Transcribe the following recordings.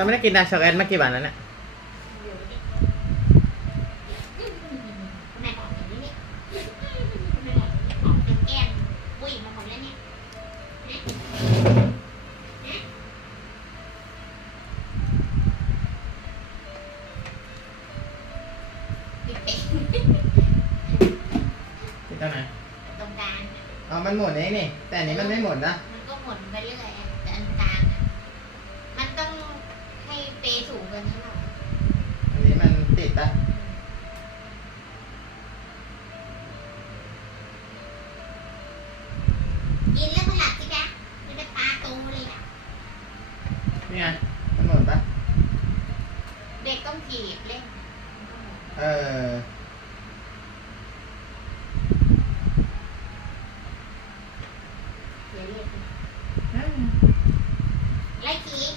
เราไม่ได้กินดาร์กช็อกโกแลตมากี่วันแล้วเนี่ยแม่บอกอย่างนี้นี่แม่บอกออกเป็นแก้มปุ้ยมาหมดแล้วเนี่ยปิดเตะ กินตรงไหน ตรงกลาง อ๋อมันหมดเองนี่แต่อันนี้มันไม่หมดนะ มันก็หมุนไปเรื่อยแต่อันกลางมันต้องให้เปสูงกันใช่ไหม อันนี้มันติดปะ กินแล้วก็หลับสิจ๊ะมันจะตาโตเลยอ่ะ นี่ไงมันหมดปะ เด็กต้องถีบเล่น เออ เดี๋ยวเรียกไล่ขีด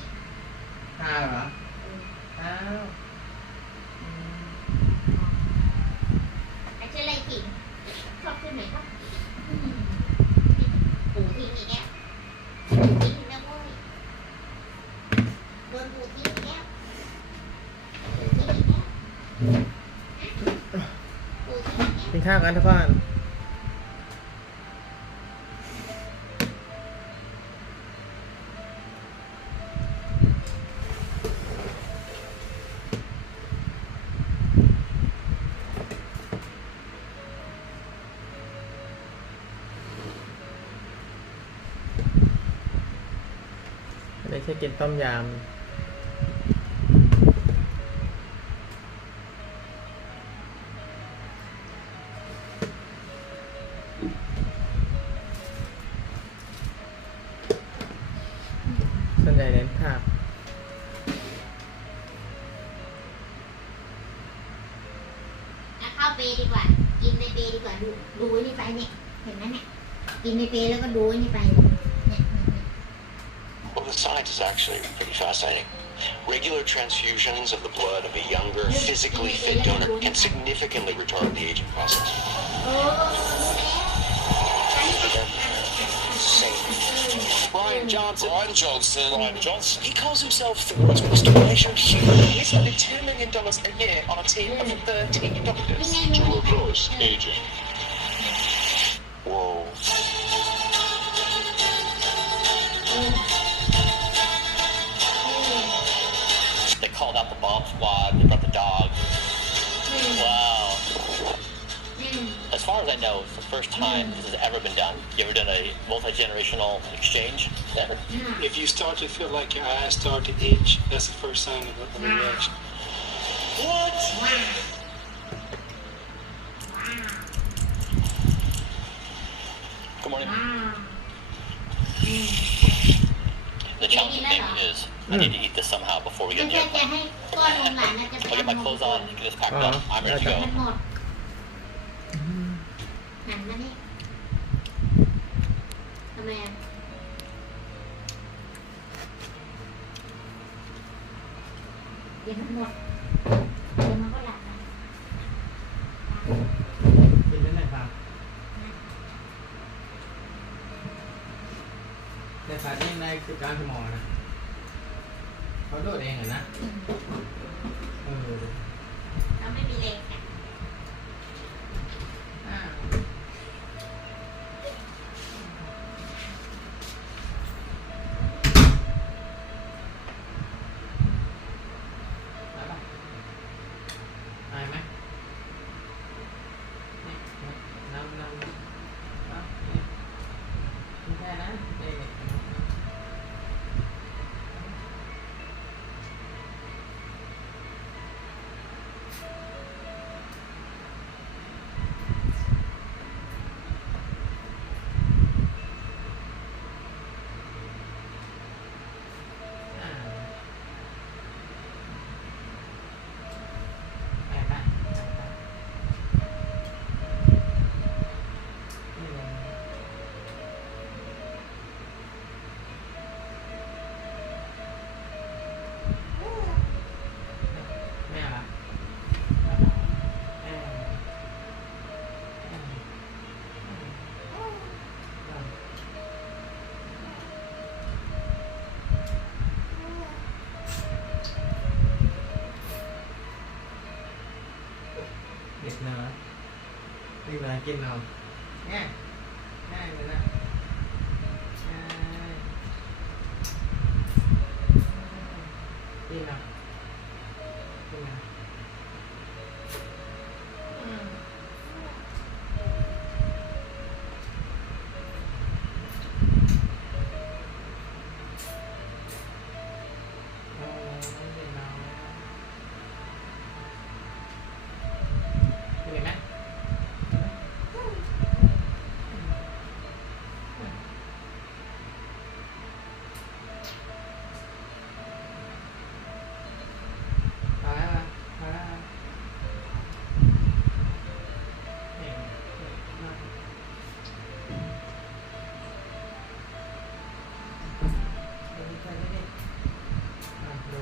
ข้าวเหรอข้าว ไอ้เจ้าไล่ขีดชอบขึ้นไหนครับปูทิ้งอีกแล้วปูทิ้งอีกแล้วเว้ยโดนปูทิ้งอีกแล้วปูทิ้งอีกแล้วปูทิ้งอีกแล้ว กินข้าวกันทุกคนไม่ใช่กินต้มยำส่วนใหญ่เน้นผัก เข้าเปดีกว่า กินในเปดีกว่า ดูนี่ไปเนี่ย เห็นไหมเนี่ย กินในเปแล้วก็ดูนี่ไปเนี่ย Well, the science is actually pretty fascinating. Regular transfusions of the blood of a younger, physically fit donor can significantly retard the aging process. โอ้ Brian Johnson. Brian Johnson. Brian Johnson. He calls himself the world's most measured human. He's spending $2 million a year on a team of 13 doctors to reverse aging. Whoa. They called out the bomb squad. They brought the dog. Wow. As far as I know, it's the first time this has ever been done. You ever done a multi-generational exchange? Never. If you start to feel like your eyes start to itch, that's the first sign of a reaction. What? Good morning. The challenging thing is I need to eat this somehow before we มั get น there. จะให้ก้อนนมหลานนะจะ I'll get my clothes on, get this packed up. I'm ready to มัน go. หมดหันมานี่ทำไมอ่ะเดี๋ยวมันหมดเดี๋ยวมันก็หลับนะ กินได้ไหมครับแต่ขาดเองได้19 ชั่วโมงนะเขาโดดเองเหรอนะเออ เราไม่มีแรงค่ะ อ่าได้ปะได้ไหมนี่น้ำนี่แค่นั้นเอง กินนมเนี่ยง่ายเลยนะง่ายกินนมกินนม อืม เห็นไหมพอแล้วพอแล้วเห็นมากดูใจไม่ได้ดู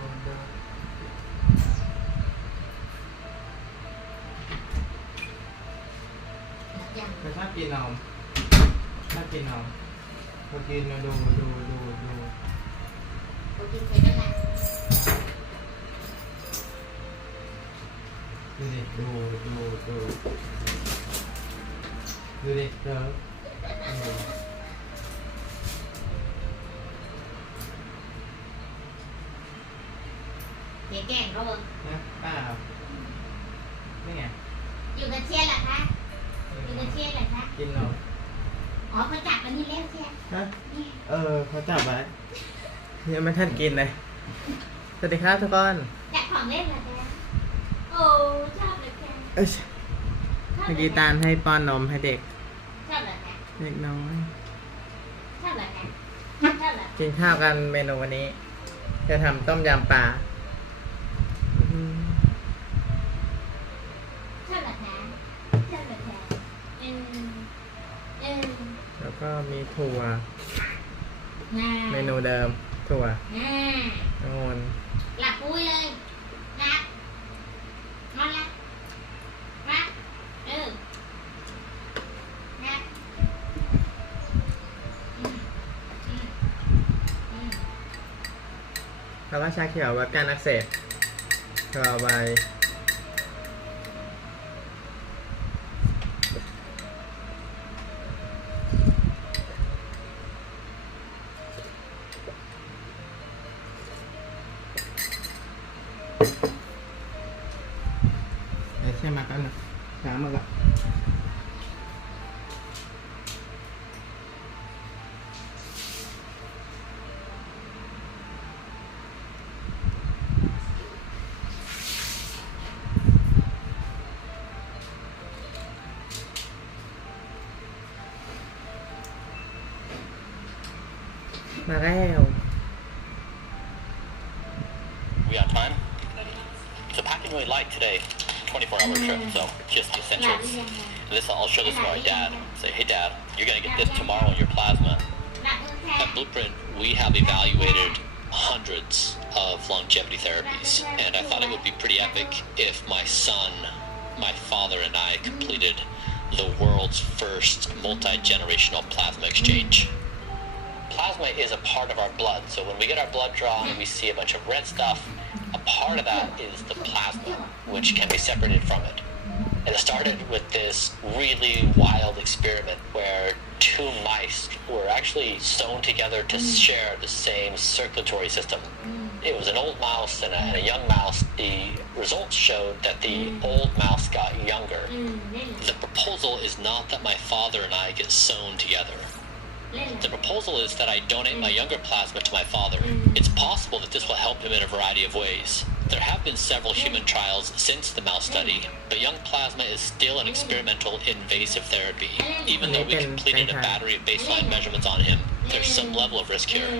ยัง ไม่ชอบกินนมชอบกินนมพอกินมาดู กูกินเสร็จแล้วแหละ ดูดิดูดิเจอ เดี๋ยวแกล้งเขาบอก นะป้านี่ไง อยู่กับเชียร์เหรอคะอยู่กับเชียร์เหรอคะ กินนม อ๋อเขาจับมันนี่แล้วเชียร์ ฮะ นี่ เขาจับไว้ยังไม่ทันกินเลยสวัสดีครับทุกคน จับของเล่นเหรอจ๊ะโอ้ชอบเลยแก เอ้ย ชอบ เมื่อกี้ตาลให้ป้อนนมให้เด็ก ชอบเหรอคะ เด็กน้อย ชอบเหรอคะชอบเหรอ กินข้าวกันเมนูวันนี้ จะทำต้มยำปลา ชอบเหรอคะชอบเหรอคะอืม แล้วก็มีถั่ว ง่า เมนูเดิมถั่ว ง่า องุ่น หลับปุ้ยเลยนะนอนละนะนะอืม คำว่าชาเขียววัดการอักเสบถั่วใบเดี๋ยวใช่มากันนะช้ามาละมาแล้ว We on time? So packing really light today, 24-hour trip, so just the หลับ essentials. หรือยังไง And this, I'll show this to my dad. Say, hey dad, you're gonna get this tomorrow in your plasma. หลับมือแค่ At Blueprint, we have evaluated hundreds of longevity therapies, and I thought it would be pretty epic if my son, my father, and I completed the world's first multi-generational plasma exchange. Plasma is a part of our blood, so when we get our blood drawn and we see a bunch of red stuff, a part of that is the plasma, which can be separated from it. And it started with this really wild experiment where two mice were actually sewn together to share the same circulatory system. It was an old mouse and a young mouse. The results showed that the old mouse got younger. เล่น The proposal is not that my father and I get sewn together. เล่น The proposal is that I donate my younger plasma to my father. It's possible that this will help him in a variety of ways. There have been several human trials since the mouse study, but young plasma is still an experimental invasive therapy. Even though we completed a battery of baseline measurements on him, there's some level of risk here.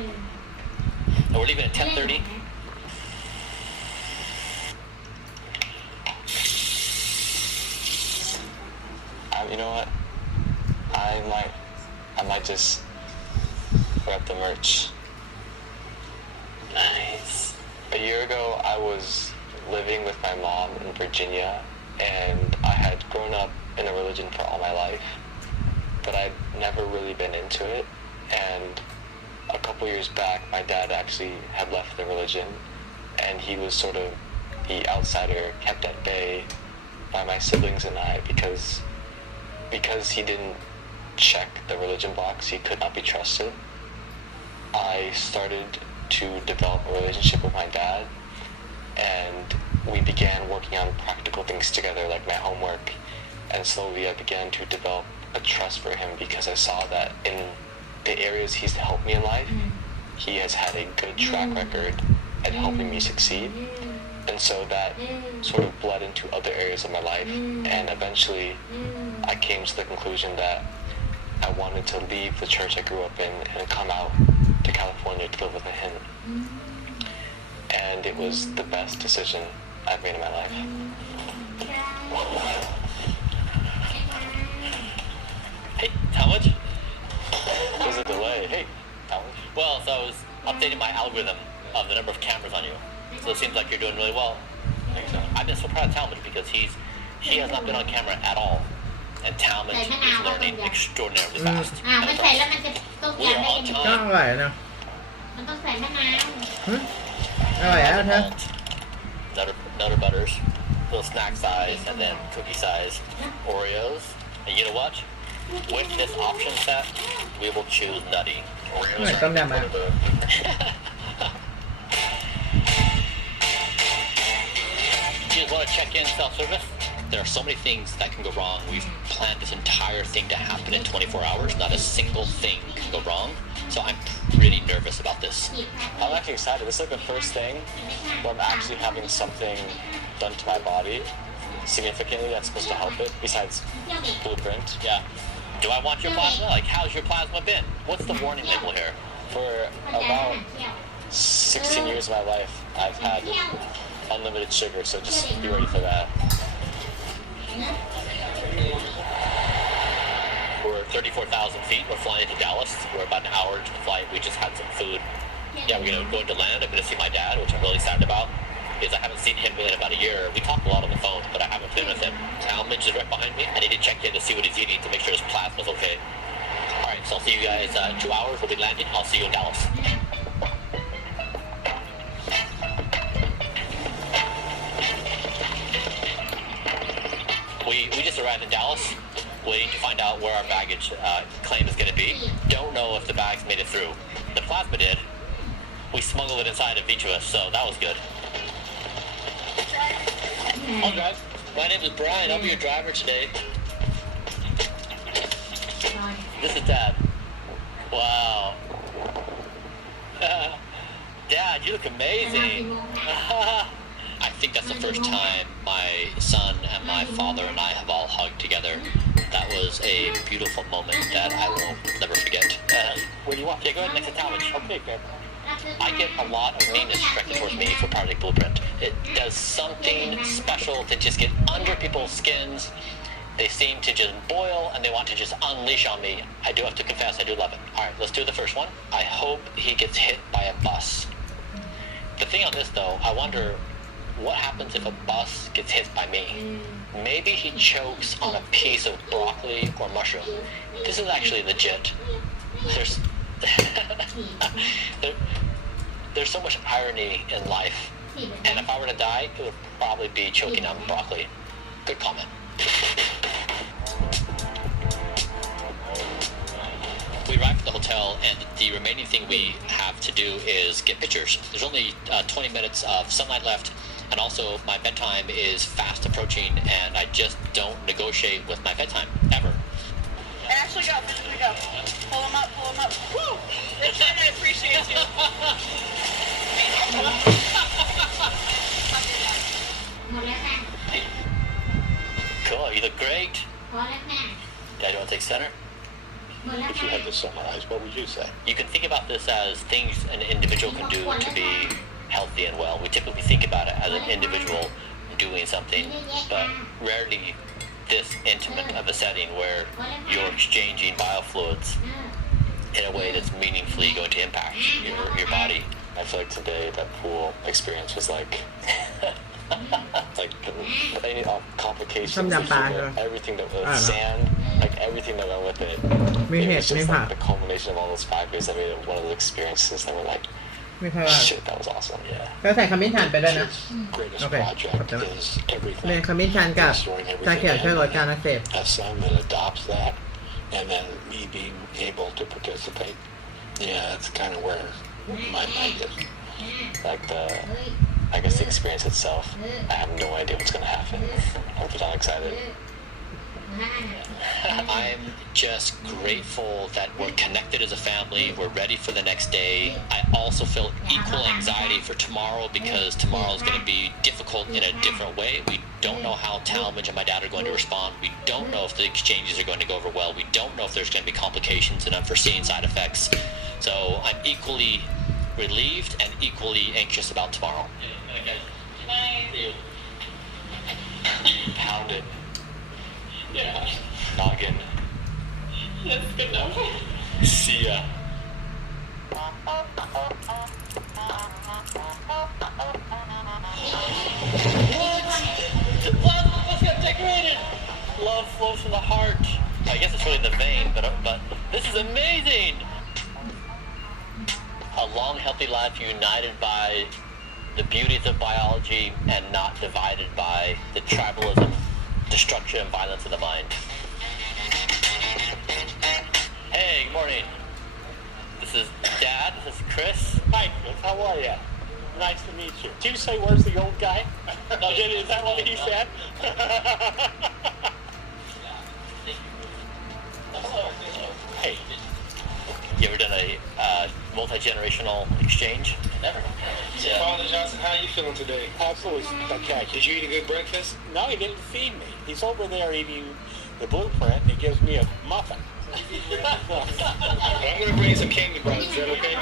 And we're leaving at 10:30. You know what? I might just grab the merch. Nice. A year ago, I was living with my mom in Virginia, and I had grown up in a religion for all my life, but I'd never really been into it. And a couple years back, my dad actually had left the religion, and he was sort of the outsider kept at bay by my siblings and I, because because he didn't check the religion box, he could not be trusted. I started to develop a relationship with my dad, and we began working on practical things together, like my homework, and slowly I began to develop a trust for him because I saw that in the areas he's helped me in life, he has had a good track record at helping me succeed. And so that sort of bled into other areas of my life, and eventually I came to the conclusion that I wanted to leave the church I grew up in and come out to California to live with him. And it was the best decision I've made in my life. Hey, Talmadge. There's a delay. Hey, Talmadge. Well, so I was updating my algorithm of the number of cameras on you. So it seems like you're doing really well. Thanks, so. I've been so proud of Talmadge because he has not been on camera at all. And Talmadge is learning extraordinarily fast. มันใส่แล้วมันจะต้ม We ยำ are ได้ on ยังไง ก็อ time. ร่อยนะ มันต้องใส่มะนาว อร่อยแล้วเธอ Nutter butters, little snack size, and then cookie size Oreos. And you know what? With this option set, we will choose nutty. เหมือนต้มยำอ่ะ You just want to check in self-service? There are so many things that can go wrong. We've planned this entire thing to happen in 24 hours. Not a single thing can go wrong. So I'm pretty nervous about this. I'm actually excited. This is like the first thing where I'm actually having something done to my body significantly that's supposed to help it, besides Blueprint. Yeah. Do I want your plasma? Like, how's your plasma been? What's the warning label here? For about 16 years of my life, I've had unlimited sugar, so just be ready for that. We're 34,000 feet. We're flying to Dallas. We're about an hour into the flight. We just had some food. Yeah, we're going to go into land. I'm going to see my dad, which I'm really excited about. Because I haven't seen him in about a year. We talk a lot on the phone, but I haven't been with him. Talmadge is right behind me. I need to check in to see what he's eating to make sure his plasma's okay. All right, so I'll see you guys in 2 hours. We'll be landing. I'll see you in Dallas. We just arrived in Dallas, waiting to find out where our baggage claim is going to be. Don't know if the bags made it through. The plasma did. We smuggled it inside of each of us, so that was good. I'll drive. My name is Brian. I'll be your driver today. This is Dad. Wow. Dad, you look amazing. I think that's the first time my son and my father and I have all hugged together. That was a beautiful moment that I will never forget. What do you want? Yeah, go ahead next to Talmadge. Okay, babe. I get a lot of meanness directed towards me for Project Blueprint. It does something special to just get under people's skins. They seem to just boil and they want to just unleash on me. I do have to confess, I do love it. All right, let's do the first one. I hope he gets hit by a bus. The thing on this though, I wonder what happens if a bus gets hit by me. Maybe he chokes on a piece of broccoli or mushroom. This is actually legit. There's so much irony in life, and if I were to die, it would probably be choking on broccoli. Good comment. We arrived at the hotel, and the remaining thing we have to do is get pictures. There's only 20 minutes of sunlight left, and also my bedtime is fast approaching, and I just don't negotiate with my bedtime, ever. Ashley, go. Physically go. Pull him up. Woo! This time I appreciate you. Cool, you look great. พอแล้วค่ะ Dad, you want to take center? หมดแล้ว If you ค่ะ had to summarize, what would you say? You can think about this as things an individual can do to be healthy and well. We typically think about it as an individual doing something, but rarely this intimate of a setting where you're exchanging biofluids in a way that's meaningfully going to impact your body. I feel like today that pool experience was like any complications, Some the bad, sugar, everything that was sand, like everything that went with it. มี It เห็ด was มี just ผัก like the culmination of all those factors that made it one of those experiences that were like ไม่ใช่ว่า Shit, that was awesome. Yeah. ก็ใส่ขมิ้นชันไปด้วยนะ His greatest Okay. project is เรียน everything. ขมิ้นชันกับ Restoring ชา everything. เขียวช่วยลด And การอักเสบ a son that adopts that, and then me being able to participate. Yeah, that's kind of where my mind is. Like I guess the experience itself, I have no idea what's gonna happen. I'm excited. I'm just grateful that we're connected as a family. We're ready for the next day. I also feel equal anxiety for tomorrow because tomorrow is going to be difficult in a different way. We don't know how Talmadge and my dad are going to respond. We don't know if the exchanges are going to go over well. We don't know if there's going to be complications and unforeseen side effects. So I'm equally relieved and equally anxious about tomorrow. Pound it. Yeah. Noggin. That's good enough. See ya. Let's get decorated. Love flows from the heart. I guess it's really the vein, but this is amazing. A long, healthy life united by the beauties of biology and not divided by the tribalism, destruction, and violence of the mind. Hey, good morning. This is Dad. This is Chris. Hi, Chris. How are you? Nice to meet you. Did you say, where's the old guy? Is that what he said? Hey, you ever done a multi-generational exchange? Never. So, Father Johnson, how are you feeling today? Absolutely spectacular. Did you eat a good breakfast? No, he didn't feed me. He's over there eating the blueprint, and he gives me a muffin. Well, I'm going to bring some candy bars. Is that okay?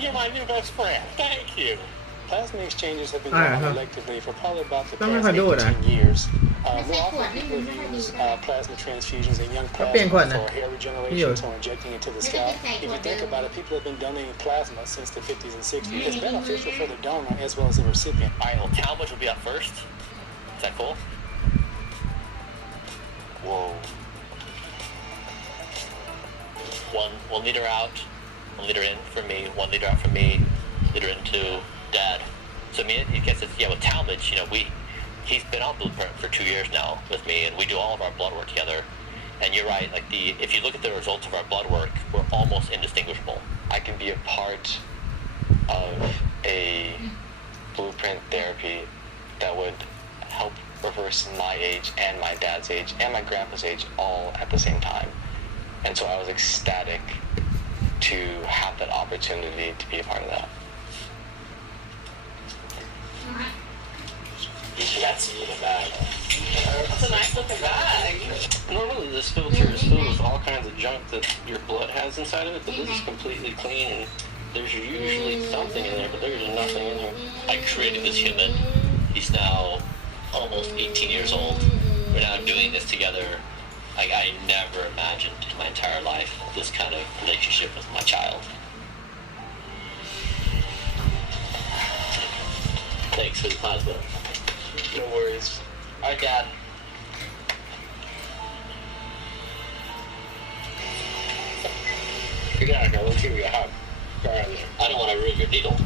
You're my new best friend. Thank you. Plasma exchanges have been Ah, going on huh. electively for probably about the Don't past make her do 8 it, to 10 years. More often, people use plasma transfusions and young Có tiền khuẩn plasma này. for hair Ví regeneration dụ. or injecting into the scalp. If you think about it, people have been donating plasma since the 50s and 60s. It's beneficial for the donor as well as the recipient. All right, well, Talmadge will be up first. Is that cool? Whoa. One liter out, 1 liter in for me, 1 liter out for me, liter into Dad. So I mean, I guess it's, yeah, with Talmadge, you know, he's been on Blueprint for 2 years now with me, and we do all of our blood work together. And you're right, like if you look at the results of our blood work, we're almost indistinguishable. I can be a part of a Blueprint therapy that would help reverse my age and my dad's age and my grandpa's age all at the same time. And so I was ecstatic to have that opportunity to be a part of that. That's in the bag. That's a nice looking bag. Normally this filter is filled with all kinds of junk that your blood has inside of it, but this is completely clean and there's usually something in there, but there's nothing in there. I created this human. He's now almost 18 years old. We're now doing this together. Like, I never imagined in my entire life this kind of relationship with my child. Thanks for the plasma. No worries. All right, Dad. Get out of here. Let's give you a hug. Go out of there. I don't want to ruin your needle.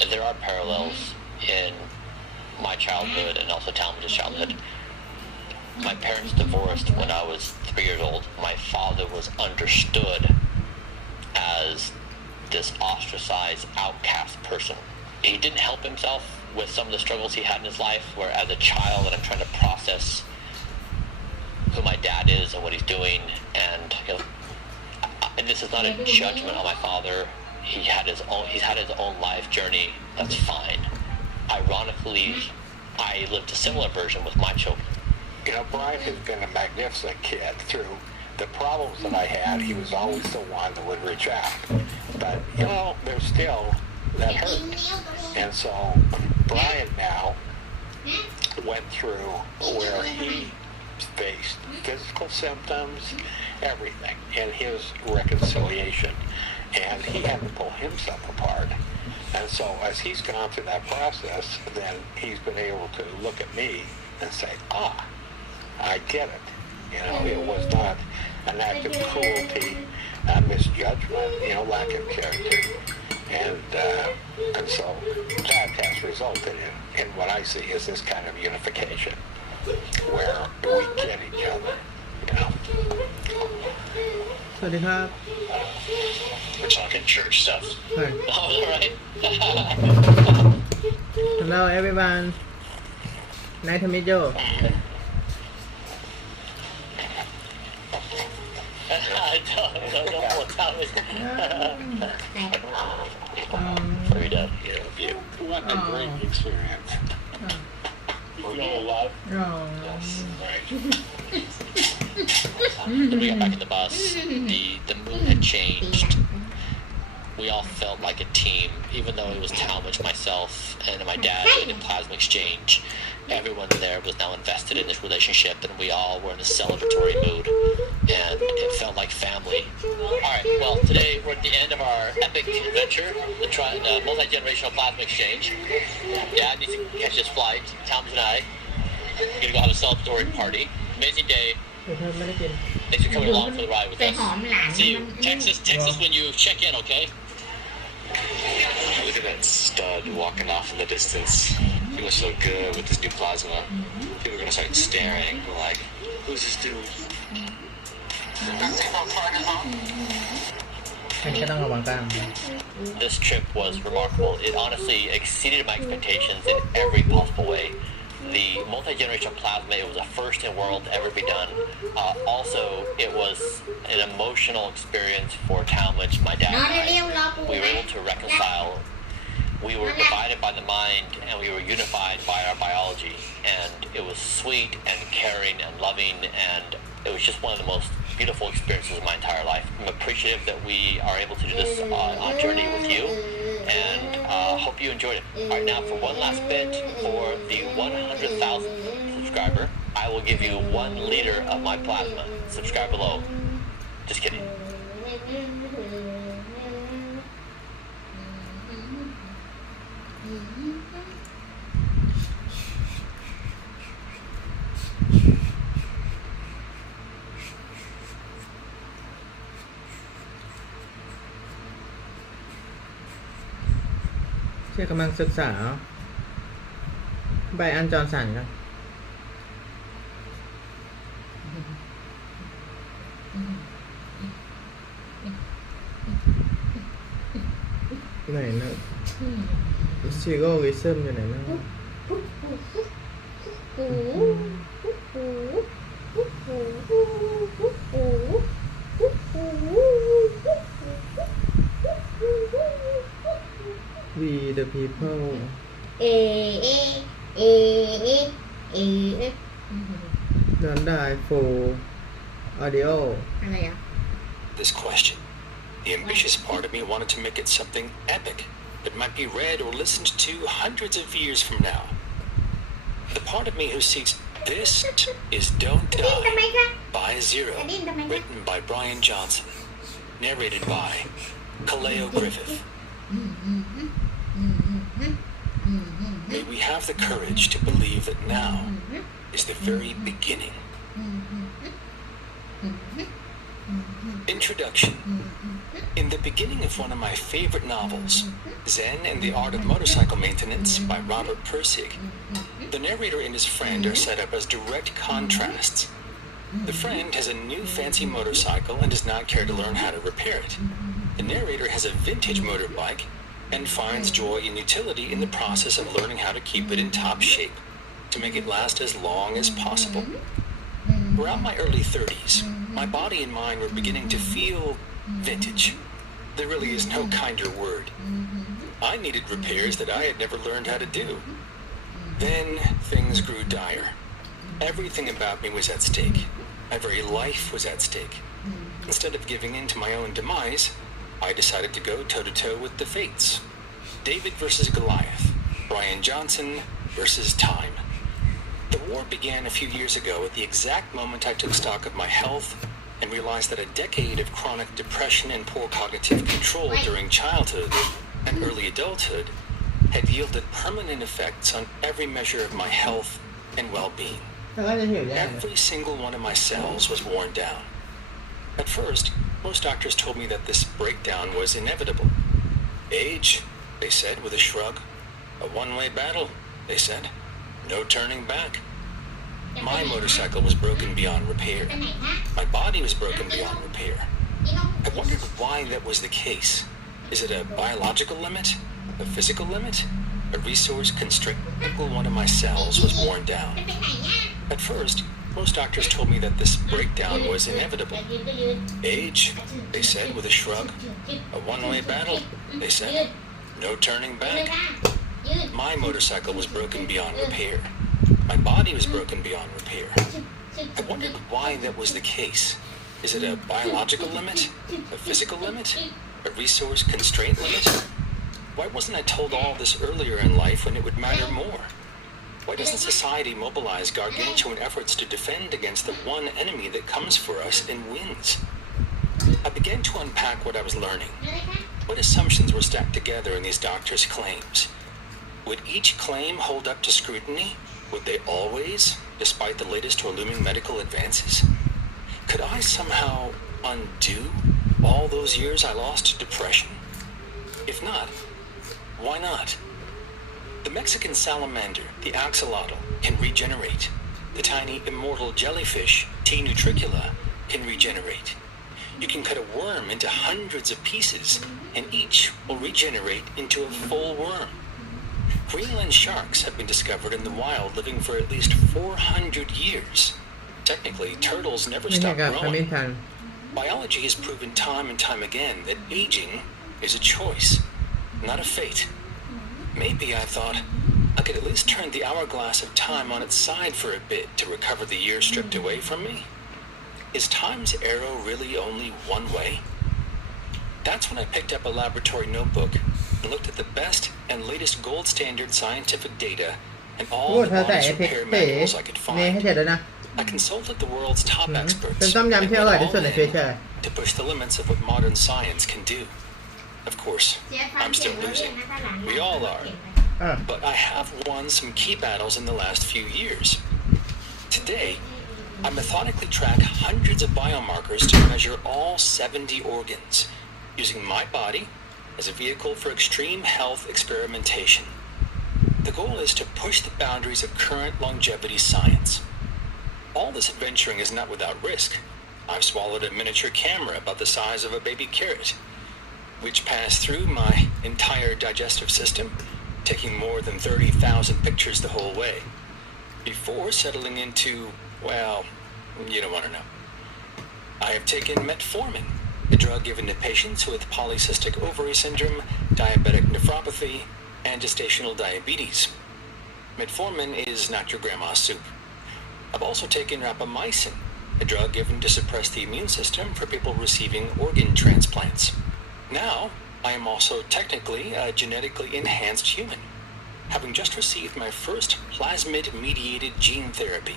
And there are parallels in my childhood and also Talmadge's childhood. My parents divorced when I was 3 years old. My father was understood as this ostracized, outcast person. He didn't help himself with some of the struggles he had in his life, where as a child and I'm trying to process who my dad is and what he's doing, and you know, and this is not a judgment on my father. He's had his own life journey. That's fine. Ironically, I lived a similar version with my children. You know, Brian has been a magnificent kid through the problems that I had. He was always the one that would reach out. But, you know, there's still that hurt. And so Brian now went through where he faced physical symptoms, everything, in his reconciliation. And he had to pull himself apart. And so as he's gone through that process, then he's been able to look at me and say, I get it. You know, it was not an act of cruelty, misjudgment. judgment, lack of character. And so that has resulted in what I see as this kind of unification, where we get each other, สวัสดีครับ We're talking church stuff. Hi. Oh, all right. Hello everyone. Nice to meet you. Don't pull out his. Very done. Yeah, what a great experience. You know a lot. Oh. Yes. Right. When we got back in the bus, the mood had changed. We all felt like a team, even though it was Talmadge, myself, and my dad in plasma exchange. Everyone there was now invested in this relationship, and we all were in a celebratory mood, and it felt like family. All right, well, today we're at the end of our epic adventure, the multi-generational plasma exchange. Dad needs to catch his flight. Talmadge and I are going to go have a celebratory party. Amazing day. เดี๋ยวเธอไม่ได้กิน Thanks for coming along for the ride with ไป us. หอมหลาน See you. Text us when you check in, okay? Look at that stud walking off in the distance. He looks so good with this new plasma. People are gonna start staring, like, who's this dude? ฉันก็ต้องระวังกล้าม This trip was remarkable. It honestly exceeded my expectations in every possible way. The multi-generational plasma, it was a first in the world to ever be done. Also, it was an emotional experience for Talmadge, my dad and I. We were able to reconcile. We were divided by the mind, and we were unified by our biology. And it was sweet and caring and loving, and it was just one of the most beautiful experiences of my entire life. I'm appreciative that we are able to do this journey with you, and hope you enjoyed it. All right, now for one last bit, for the 100,000th subscriber, I will give you 1 liter of my plasma. Subscribe below. Just kidding. ที่กำลังศึกษาใบอันจอร์สันครับไหนนะซีโร่วิซึมอยู่ไหนนะ We the people don't die for audio อะไรอ่ะ This question. The ambitious part of me wanted to make it something epic that might be read or listened to hundreds of years from now. The part of me who seeks this is Don't Die by Zero, written by Brian Johnson, narrated by Kaleo Griffith. May we have the courage to believe that now is the very beginning. Introduction. In the beginning of one of my favorite novels, Zen and the Art of Motorcycle Maintenance by Robert Pirsig, the narrator and his friend are set up as direct contrasts. The friend has a new fancy motorcycle and does not care to learn how to repair it. The narrator has a vintage motorbike and finds joy and utility in the process of learning how to keep it in top shape, to make it last as long as possible. Around my early 30s, my body and mind were beginning to feel vintage. There really is no kinder word. I needed repairs that I had never learned how to do. Then things grew dire. Everything about me was at stake. My very life was at stake. Instead of giving in to my own demise, I decided to go toe-to-toe with the fates. David versus Goliath. Brian Johnson versus time. The war began a few years ago at the exact moment I took stock of my health and realized that a decade of chronic depression and poor cognitive control during childhood and early adulthood had yielded permanent effects on every measure of my health and well-being. Every single one of my cells was worn down. At first, Most doctors told me that this breakdown was inevitable. Age, they said with a shrug. A one-way battle, they said. No turning back. My motorcycle was broken beyond repair. My body was broken beyond repair. I wondered why that was the case. Is it a biological limit? A physical limit? A resource constraint? One of my cells was worn down. At first, most doctors told me that this breakdown was inevitable. Age, they said with a shrug. A one-way battle, they said. No turning back. My motorcycle was broken beyond repair. My body was broken beyond repair. I wondered why that was the case. Is it a biological limit? A physical limit? A resource constraint limit? Why wasn't I told all this earlier in life when it would matter more? Why doesn't society mobilize gargantuan efforts to defend against the one enemy that comes for us and wins? I began to unpack what I was learning. What assumptions were stacked together in these doctors' claims? Would each claim hold up to scrutiny? Would they always, despite the latest or looming medical advances? Could I somehow undo all those years I lost to depression? If not, why not? The Mexican salamander, the axolotl, can regenerate. The tiny immortal jellyfish, T. nutricula, can regenerate. You can cut a worm into hundreds of pieces, and each will regenerate into a full worm. Greenland sharks have been discovered in the wild, living for at least 400 years. Technically, turtles never stop growing. Biology has proven time and time again that aging is a choice, not a fate. Maybe, I thought, I could at least turn the hourglass of time on its side for a bit to recover the years stripped away from me. Is time's arrow really only one way? That's when I picked up a laboratory notebook and looked at the best and latest gold standard scientific data and all the body's repair manuals I could find. I consulted the world's top experts and went all in to push the limits of what modern science can do. Of course, I'm still losing. We all are. But I have won some key battles in the last few years. Today, I methodically track hundreds of biomarkers to measure all 70 organs, using my body as a vehicle for extreme health experimentation. The goal is to push the boundaries of current longevity science. All this adventuring is not without risk. I've swallowed a miniature camera about the size of a baby carrot, which passed through my entire digestive system, taking more than 30,000 pictures the whole way, before settling into, well, you don't want to know. I have taken metformin, a drug given to patients with polycystic ovary syndrome, diabetic nephropathy, and gestational diabetes. Metformin is not your grandma's soup. I've also taken rapamycin, a drug given to suppress the immune system for people receiving organ transplants. Now, I am also technically a genetically enhanced human, having just received my first plasmid-mediated gene therapy.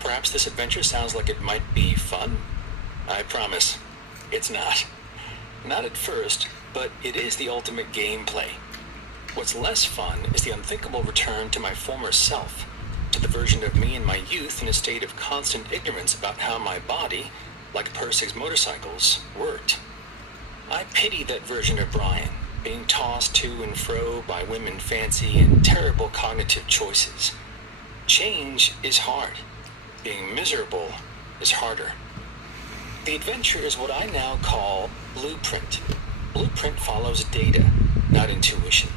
Perhaps this adventure sounds like it might be fun. I promise, it's not. Not at first, but it is the ultimate gameplay. What's less fun is the unthinkable return to my former self, to the version of me in my youth in a state of constant ignorance about how my body, like Persig's motorcycles, worked. I pity that version of Brian, being tossed to and fro by women fancy and terrible cognitive choices. Change is hard. Being miserable is harder. The adventure is what I now call Blueprint. Blueprint follows data, not intuition.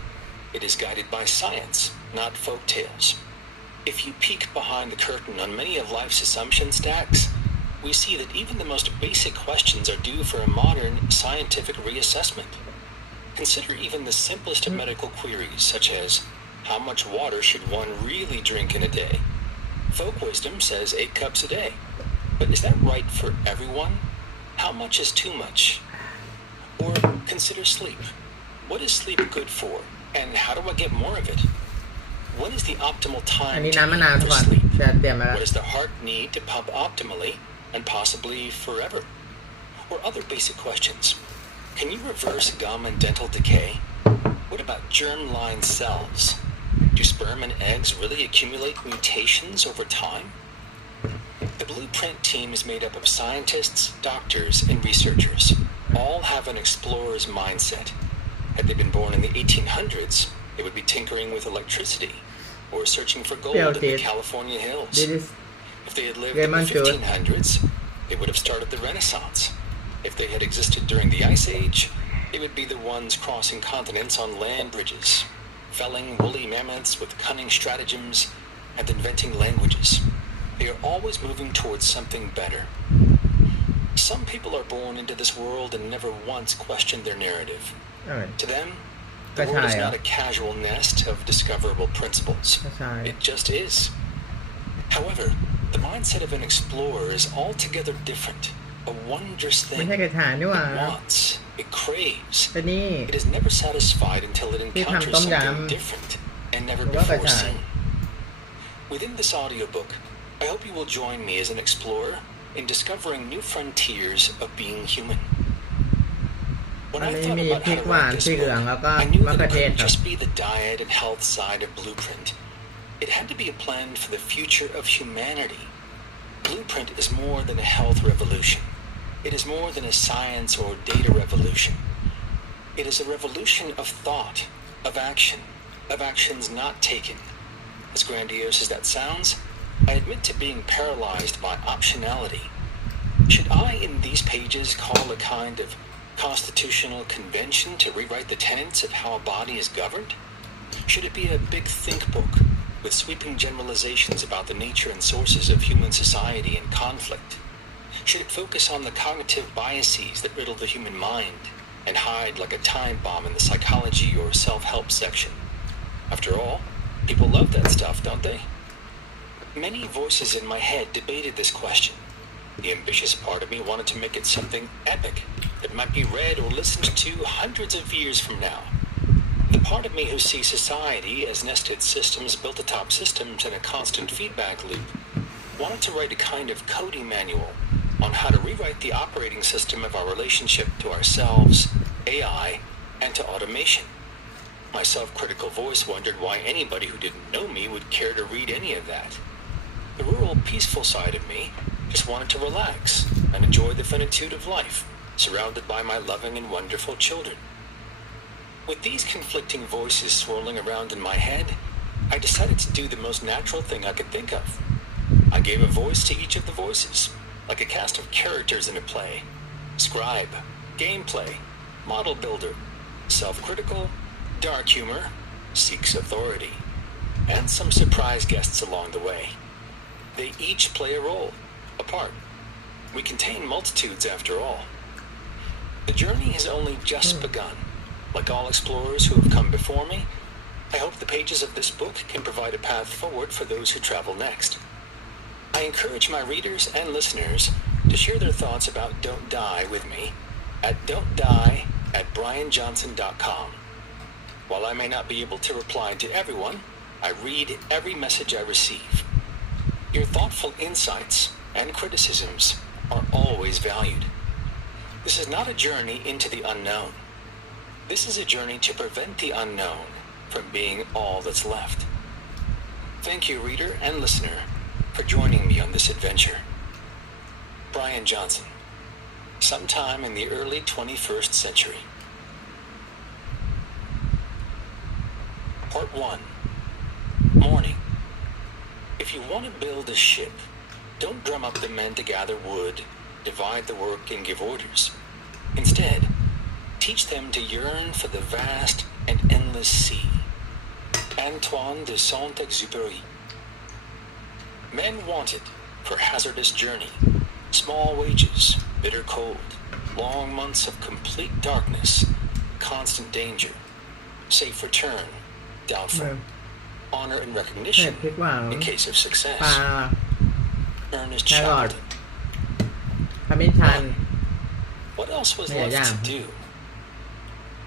It is guided by science, not folk tales. If you peek behind the curtain on many of life's assumption stacks, we see that even the most basic questions are due for a modern scientific reassessment. Consider even the simplest of medical queries, such as, how much water should one really drink in a day? Folk wisdom says 8 cups a day. But is that right for everyone? How much is too much? Or consider sleep. What is sleep good for? And how do I get more of it? When is the optimal time to eat for sleep? What does the heart need to pump optimally and possibly forever? Or other basic questions. Can you reverse gum and dental decay? What about germline cells? Do sperm and eggs really accumulate mutations over time? The Blueprint team is made up of scientists, doctors, and researchers. All have an explorer's mindset. Had they been born in the 1800s, they would be tinkering with electricity or searching for gold in the California hills. If they had lived in the 1500s, they would have started the Renaissance. If they had existed during the Ice Age, they would be the ones crossing continents on land bridges, felling woolly mammoths with cunning stratagems, and inventing languages. They are always moving towards something better. Some people are born into this world and never once question their narrative. To them, the world is not a casual nest of discoverable principles. It just is. However, the mindset of an explorer is altogether different. A wondrous thing. It wants, it craves. It is never satisfied until it encounters something different and never before seen. Within this audiobook, I hope you will join me as an explorer in discovering new frontiers of being human. When I thought about how to write this book, I knew that it couldn't just be the diet and health side of Blueprint. It had to be a plan for the future of humanity. Blueprint is more than a health revolution. It is more than a science or data revolution. It is a revolution of thought, of action, of actions not taken. As grandiose as that sounds, I admit to being paralyzed by optionality. Should I, in these pages, call a kind of constitutional convention to rewrite the tenets of how a body is governed? Should it be a big think book with sweeping generalizations about the nature and sources of human society and conflict? Should it focus on the cognitive biases that riddle the human mind and hide like a time bomb in the psychology or self-help section? After all, people love that stuff, don't they? Many voices in my head debated this question. The ambitious part of me wanted to make it something epic that might be read or listened to hundreds of years from now. The part of me who sees society as nested systems built atop systems in a constant feedback loop wanted to write a kind of coding manual on how to rewrite the operating system of our relationship to ourselves, AI, and to automation. My self-critical voice wondered why anybody who didn't know me would care to read any of that. The rural, peaceful side of me just wanted to relax and enjoy the finitude of life, surrounded by my loving and wonderful children. With these conflicting voices swirling around in my head, I decided to do the most natural thing I could think of. I gave a voice to each of the voices, like a cast of characters in a play. Scribe, gameplay, model builder, self-critical, dark humor, seeks authority, and some surprise guests along the way. They each play a role, a part. We contain multitudes after all. The journey has only just begun. Like all explorers who have come before me, I hope the pages of this book can provide a path forward for those who travel next. I encourage my readers and listeners to share their thoughts about Don't Die with me at don'tdie@brianjohnson.com. While I may not be able to reply to everyone, I read every message I receive. Your thoughtful insights and criticisms are always valued. This is not a journey into the unknown. This is a journey to prevent the unknown from being all that's left. Thank you, reader and listener, for joining me on this adventure. Brian Johnson, sometime in the early 21st century. Part 1. Morning. If you want to build a ship, don't drum up the men to gather wood, divide the work, and give orders. Instead, teach them to yearn for the vast and endless sea. Antoine de Saint-Exupéry. Men wanted for hazardous journey, small wages, bitter cold, long months of complete darkness, constant danger, safe return, doubtful, honor and recognition in case of success, earnest childhood. What else was left to do?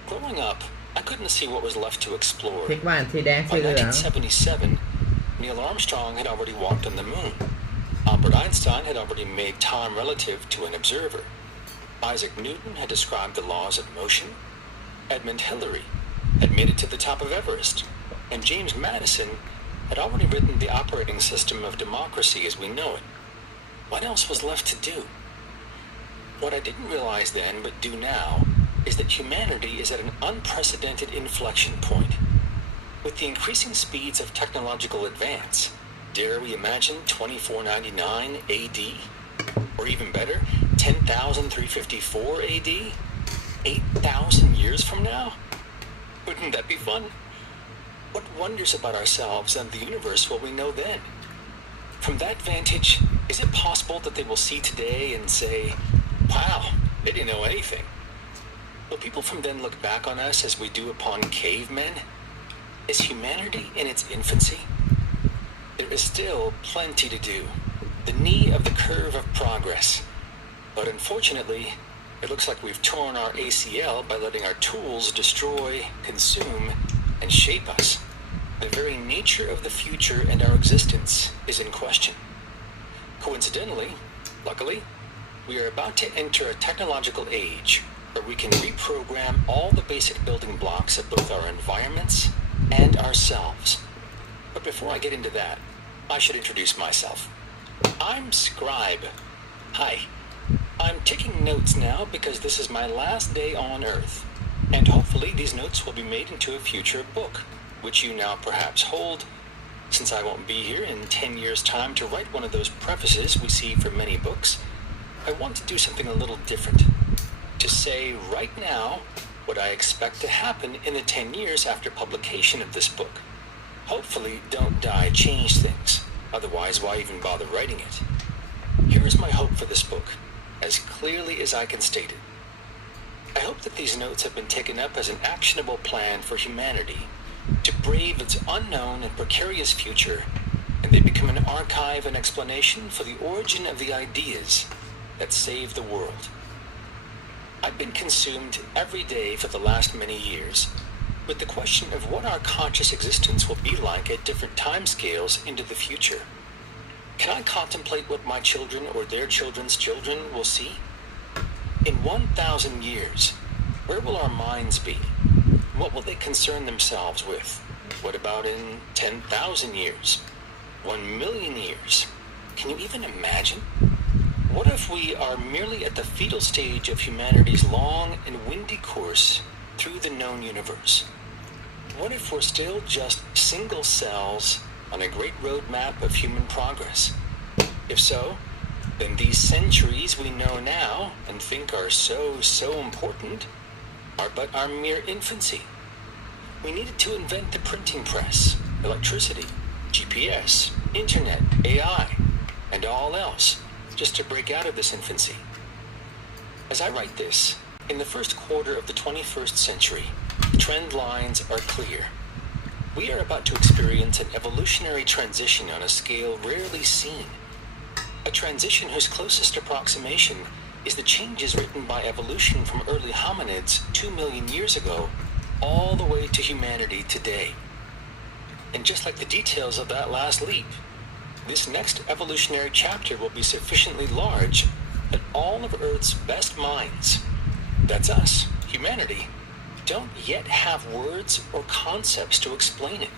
Growing up, I couldn't see what was left to explore. By 1977, Neil Armstrong had already walked on the moon. Albert Einstein had already made time relative to an observer. Isaac Newton had described the laws of motion. Edmund Hillary had made it to the top of Everest. And James Madison had already written the operating system of democracy as we know it. What else was left to do? What I didn't realize then, but do now, is that humanity is at an unprecedented inflection point. With the increasing speeds of technological advance, dare we imagine 2499 AD? Or even better, 10,354 AD? 8,000 years from now? Wouldn't that be fun? What wonders about ourselves and the universe will we know then? From that vantage, is it possible that they will see today and say, wow, they didn't know anything? Will people from then look back on us as we do upon cavemen? Is humanity in its infancy? There is still plenty to do. The knee of the curve of progress. But unfortunately, it looks like we've torn our ACL by letting our tools destroy, consume, and shape us. The very nature of the future and our existence is in question. Coincidentally, luckily, we are about to enter a technological age where we can reprogram all the basic building blocks of both our environments and ourselves. But before I get into that, I should introduce myself. I'm Scribe. Hi. I'm taking notes now because this is my last day on Earth, and hopefully these notes will be made into a future book, which you now perhaps hold, since I won't be here in 10 years' time to write one of those prefaces we see for many books. I want to do something a little different. To say right now what I expect to happen in the 10 years after publication of this book. Hopefully Don't Die changed things, otherwise why even bother writing it? Here is my hope for this book, as clearly as I can state it. I hope that these notes have been taken up as an actionable plan for humanity to brave its unknown and precarious future, and they become an archive and explanation for the origin of the ideas that save the world. I've been consumed every day for the last many years with the question of what our conscious existence will be like at different timescales into the future. Can I contemplate what my children or their children's children will see? In 1,000 years, where will our minds be? What will they concern themselves with? What about in 10,000 years? 1 million years? Can you even imagine? What if we are merely at the fetal stage of humanity's long and windy course through the known universe? What if we're still just single cells on a great roadmap of human progress? If so, then these centuries we know now and think are so important are but our mere infancy. We needed to invent the printing press, electricity, GPS, internet, AI, and all else just to break out of this infancy. As I write this, in the first quarter of the 21st century, the trend lines are clear. We are about to experience an evolutionary transition on a scale rarely seen. A transition whose closest approximation is the changes written by evolution from early hominids 2 million years ago all the way to humanity today. And just like the details of that last leap, this next evolutionary chapter will be sufficiently large that all of Earth's best minds, that's us, humanity, don't yet have words or concepts to explain it.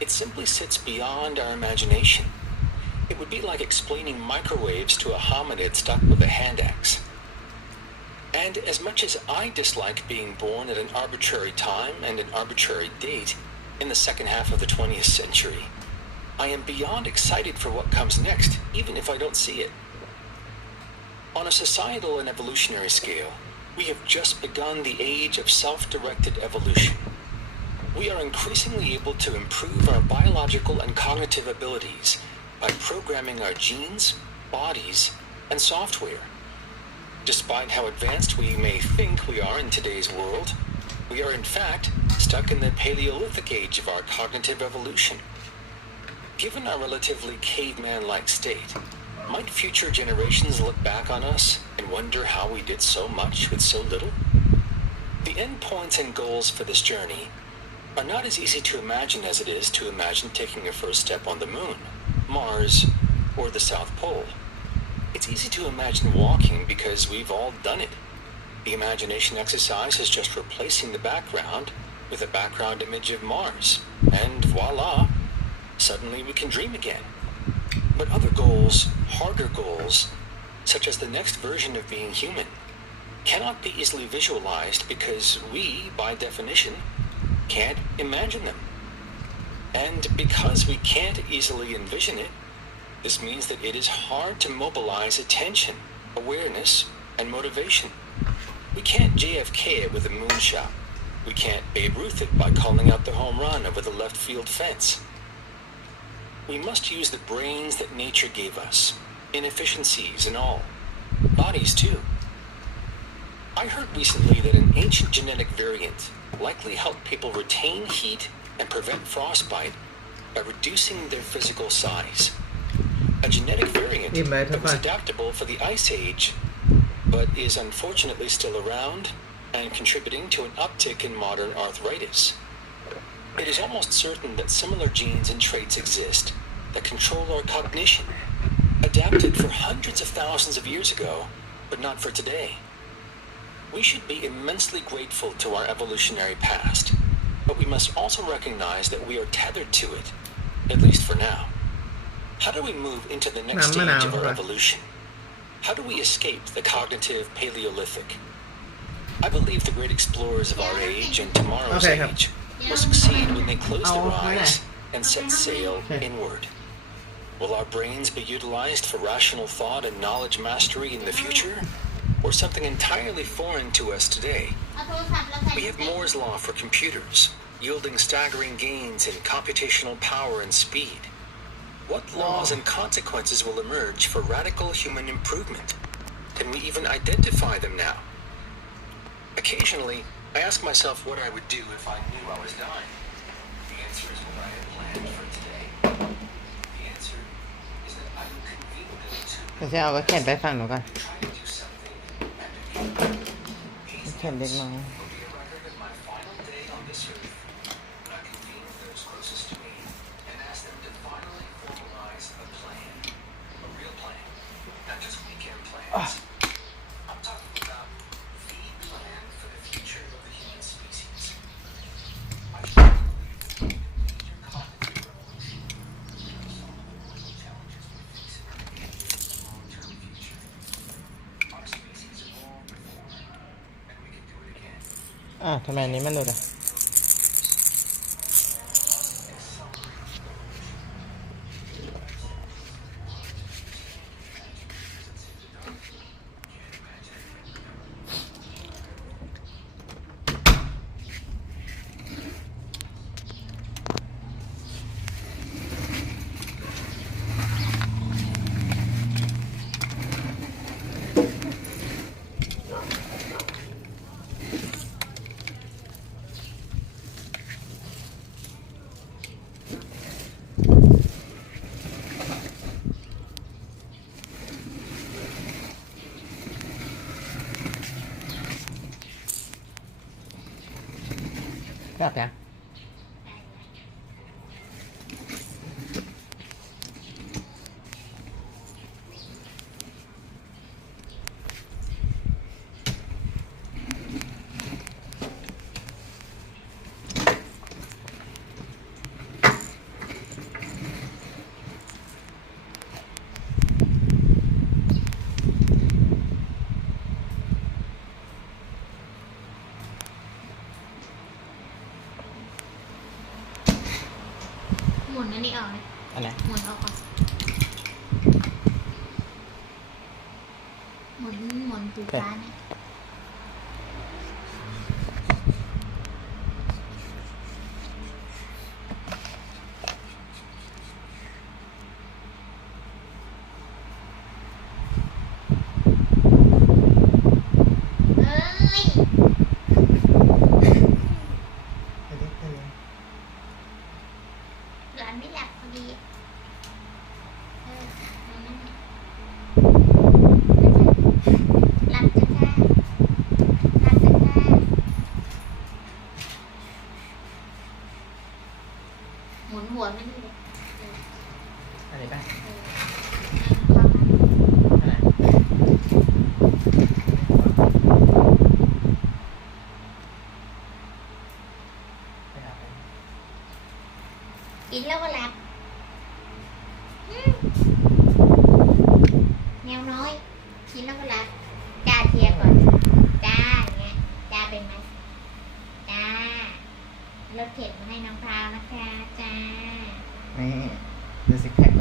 It simply sits beyond our imagination. It would be like explaining microwaves to a hominid stuck with a hand axe. And as much as I dislike being born at an arbitrary time and an arbitrary date in the second half of the 20th century, I am beyond excited for what comes next, even if I don't see it. On a societal and evolutionary scale, we have just begun the age of self-directed evolution. We are increasingly able to improve our biological and cognitive abilities by programming our genes, bodies, and software. Despite how advanced we may think we are in today's world, we are in fact stuck in the Paleolithic age of our cognitive evolution. Given our relatively caveman-like state, might future generations look back on us and wonder how we did so much with so little? The endpoints and goals for this journey are not as easy to imagine as it is to imagine taking a first step on the moon, Mars, or the South Pole. It's easy to imagine walking because we've all done it. The imagination exercise is just replacing the background with a background image of Mars, and voila, suddenly we can dream again. But other goals harder goals, such as the next version of being human, cannot be easily visualized because we, by definition, can't imagine them. And because we can't easily envision it, this means that it is hard to mobilize attention, awareness, and motivation. We can't JFK it with a moonshot. We can't Babe Ruth it by calling out the home run over the left field fence. We must use the brains that nature gave us, inefficiencies and all. Bodies too. I heard recently that an ancient genetic variant likely helped people retain heat and prevent frostbite by reducing their physical size. A genetic variant that was adaptable for the Ice Age, but is unfortunately still around and contributing to an uptick in modern arthritis. It is almost certain that similar genes and traits exist that control our cognition, adapted for hundreds of thousands of years ago, but not for today. We should be immensely grateful to our evolutionary past, but we must also recognize that we are tethered to it, at least for now. How do we move into the next stage of our evolution? How do we escape the cognitive Paleolithic? I believe the great explorers of our age and tomorrow's age will succeed when they close their eyes and set sail inward. Will our brains be utilized for rational thought and knowledge mastery in the future, or something entirely foreign to us today? We have Moore's law for computers, yielding staggering gains in computational power and speed. What laws and consequences will emerge for radical human improvement? Can we even identify them now? Occasionally, I ask myself what I would do if I knew I was dying. The answer is what I had planned for today. The answer is that I would convene the two. จะเอาไว้แขนไปฝั่งหนูก่อน Try to do something epic. แขนเล็กน้อย Will be a record of my final day on this earth. When I convene with those closest to me and ask them to finally formalize a plan. A real plan. Not just weekend plans. I'm talking about the plan for the future of the human species. I truly believe that the major cognitive revolution will solve the real challenges we face in our long-term future. Our species evolved before, and we can do it again. ทำไมอันนี้มันหลุดอ่ะ กลับยังหมุนอันนี้ออกเลย อันไหน หมุนออกก่อนหมุนปูฟ้าเนี่ยหลานไม่หลับพอดีหลับจะค่ะหลับจะค่ะหมุนหัวไม่ดูเลย อันนี้ป่ะ เข้ามา อันไหน ชิ้นแล้วก็รับจ้าเทียก่อนจ้าเงี้ยจ้าเป็นไหมจ้ารถเข็นมาให้น้องพราวนะคะจ้า นี่ดูสิแพ็ค